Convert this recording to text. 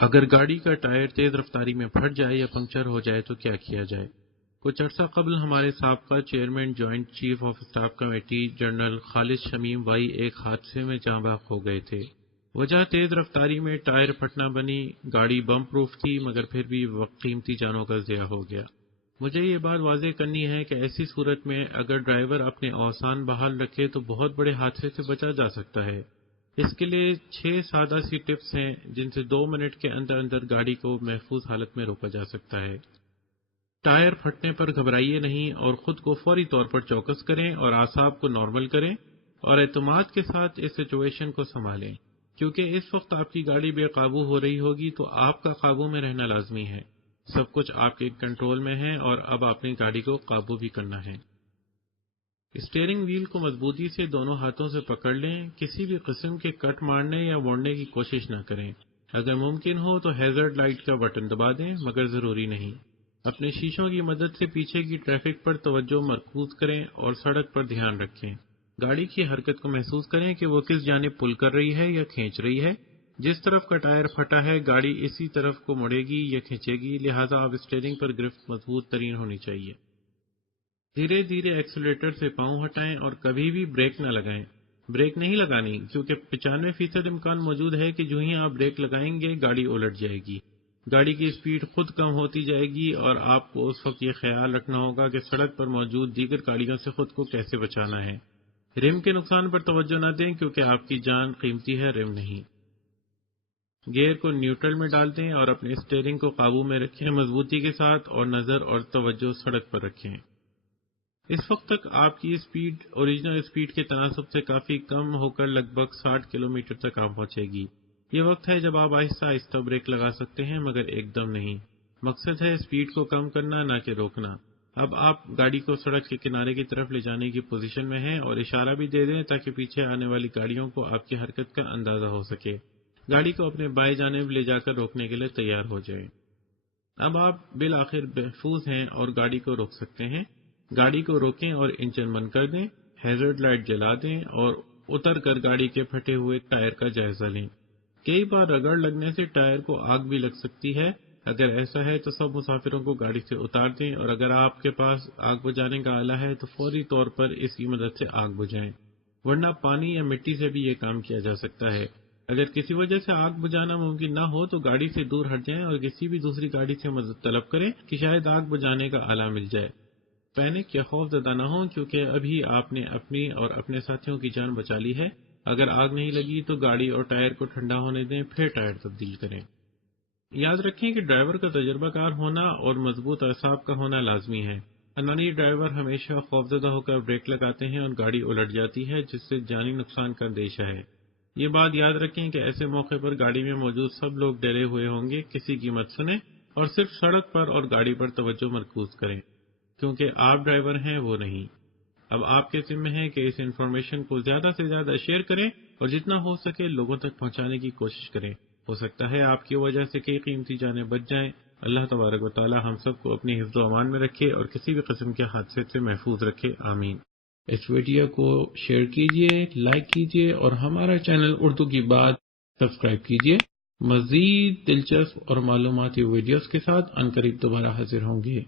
اگر گاڑی کا ٹائر تیز رفتاری میں پھٹ جائے یا پنکچر ہو جائے تو کیا کیا جائے؟ کچھ عرصہ قبل ہمارے سابقہ chairman joint chief of staff committee general Khalid Shamim بھائی ایک حادثے میں جاں بحق ہو گئے تھے۔ وجہ تیز رفتاری میں ٹائر پھٹنا بنی۔ گاڑی بم پروف تھی مگر پھر بھی قیمتی جانوں کا ضیاع ہو گیا۔ مجھے یہ بات واضح کرنی ہے کہ ایسی صورت میں اگر ڈرائیور اپنے اوزان بحال رکھے تو بہت بڑے حادثے سے بچا جا سکتا ہے۔ اس کے لیے 6 سادہ سی ٹپس ہیں جن سے 2 منٹ کے اندر اندر گاڑی کو محفوظ حالت میں روکا جا سکتا ہے۔ ٹائر پھٹنے پر گھبرائیے نہیں اور خود کو فوری طور پر چوکس کریں اور اعصاب کو نارمل کریں اور اعتماد کے ساتھ اس سچویشن کو سنبھالیں، کیونکہ اس وقت آپ کی گاڑی بے قابو ہو رہی ہوگی تو آپ کا قابو میں رہنا لازمی ہے۔ سب کچھ آپ کے کنٹرول میں ہے اور اب آپ نے گاڑی کو قابو بھی کرنا ہے۔ اسٹیئرنگ وہیل کو مضبوطی سے دونوں ہاتھوں سے پکڑ لیں۔ کسی بھی قسم کے کٹ مارنے یا موڑنے کی کوشش نہ کریں۔ اگر ممکن ہو تو ہیزرڈ لائٹ کا بٹن دبا دیں مگر ضروری نہیں۔ اپنے شیشوں کی مدد سے پیچھے کی ٹریفک پر توجہ مرکوز کریں اور سڑک پر دھیان رکھیں۔ گاڑی کی حرکت کو محسوس کریں کہ وہ کس جانب پل کر رہی ہے یا کھینچ رہی ہے۔ جس طرف کا ٹائر پھٹا ہے گاڑی اسی طرف کو مڑے گی یا کھینچے گی، لہٰذا آپ اسٹیئرنگ پر گرفت مضبوط ترین ہونی چاہیے۔ دھیرے دھیرے ایکسیلیٹر سے پاؤں ہٹائیں اور کبھی بھی بریک نہ لگائیں۔ بریک نہیں لگانی کیونکہ 95% امکان موجود ہے کہ جو ہی آپ بریک لگائیں گے گاڑی الٹ جائے گی۔ گاڑی کی اسپیڈ خود کم ہوتی جائے گی اور آپ کو اس وقت یہ خیال رکھنا ہوگا کہ سڑک پر موجود دیگر گاڑیوں سے خود کو کیسے بچانا ہے۔ رم کے نقصان پر توجہ نہ دیں کیونکہ آپ کی جان قیمتی ہے، رم نہیں۔ گیئر کو نیوٹرل میں ڈال دیں اور اپنے اسٹیئرنگ کو قابو میں رکھیں مضبوطی کے ساتھ اور نظر اور توجہ سڑک پر رکھیں۔ اس وقت تک آپ کی اسپیڈ اوریجنل اسپیڈ کے تناسب سے کافی کم ہو کر لگ بھگ 60 کلومیٹر تک آپ پہنچے گی۔ یہ وقت ہے جب آپ آہستہ آہستہ بریک لگا سکتے ہیں مگر ایک دم نہیں۔ مقصد ہے اسپیڈ کو کم کرنا نہ کہ روکنا۔ اب آپ گاڑی کو سڑک کے کنارے کی طرف لے جانے کی پوزیشن میں ہیں اور اشارہ بھی دے دیں تاکہ پیچھے آنے والی گاڑیوں کو آپ کی حرکت کا اندازہ ہو سکے۔ گاڑی کو اپنے بائیں جانب لے جا کر روکنے کے لیے تیار ہو جائیں۔ اب آپ بالآخر محفوظ ہیں اور گاڑی کو روک سکتے ہیں۔ گاڑی کو روکیں اور انجن بند کر دیں، ہیزرڈ لائٹ جلا دیں اور اتر کر گاڑی کے پھٹے ہوئے ٹائر کا جائزہ لیں۔ کئی بار رگڑ لگنے سے ٹائر کو آگ بھی لگ سکتی ہے۔ اگر ایسا ہے تو سب مسافروں کو گاڑی سے اتار دیں اور اگر آپ کے پاس آگ بجھانے کا آلہ ہے تو فوری طور پر اس کی مدد سے آگ بجھائیں، ورنہ پانی یا مٹی سے بھی یہ کام کیا جا سکتا ہے۔ اگر کسی وجہ سے آگ بجھانا ممکن نہ ہو تو گاڑی سے دور ہٹ جائیں اور کسی بھی دوسری گاڑی سے مدد طلب کریں کہ شاید آگ بجھانے کا آلہ مل جائے۔ پینک یا خوف زدہ نہ ہوں کیونکہ ابھی آپ نے اپنی اور اپنے ساتھیوں کی جان بچا لی ہے۔ اگر آگ نہیں لگی تو گاڑی اور ٹائر کو ٹھنڈا ہونے دیں پھر ٹائر تبدیل کریں۔ یاد رکھیں کہ ڈرائیور کا تجربہ کار ہونا اور مضبوط اعصاب کا ہونا لازمی ہے۔ انانی ڈرائیور ہمیشہ خوفزدہ ہو کر بریک لگاتے ہیں اور گاڑی الٹ جاتی ہے جس سے جانی نقصان کا اندیشہ ہے۔ یہ بات یاد رکھیں کہ ایسے موقع پر گاڑی میں موجود سب لوگ ڈرے ہوئے ہوں گے، کسی کی مت سنیں اور صرف سڑک پر اور گاڑی پر توجہ مرکوز کریں کیونکہ آپ ڈرائیور ہیں وہ نہیں۔ اب آپ کے ذمہ ہے کہ اس انفارمیشن کو زیادہ سے زیادہ شیئر کریں اور جتنا ہو سکے لوگوں تک پہنچانے کی کوشش کریں۔ ہو سکتا ہے آپ کی وجہ سے کئی قیمتی جانیں بچ جائیں۔ اللہ تبارک و تعالی ہم سب کو اپنی حفظ و امان میں رکھے اور کسی بھی قسم کے حادثے سے محفوظ رکھے، آمین۔ اس ویڈیو کو شیئر کیجئے، لائک کیجئے اور ہمارا چینل اردو کی بات سبسکرائب کیجئے۔ مزید دلچسپ اور معلوماتی ویڈیوز کے ساتھ عنقریب دوبارہ حاضر ہوں گے۔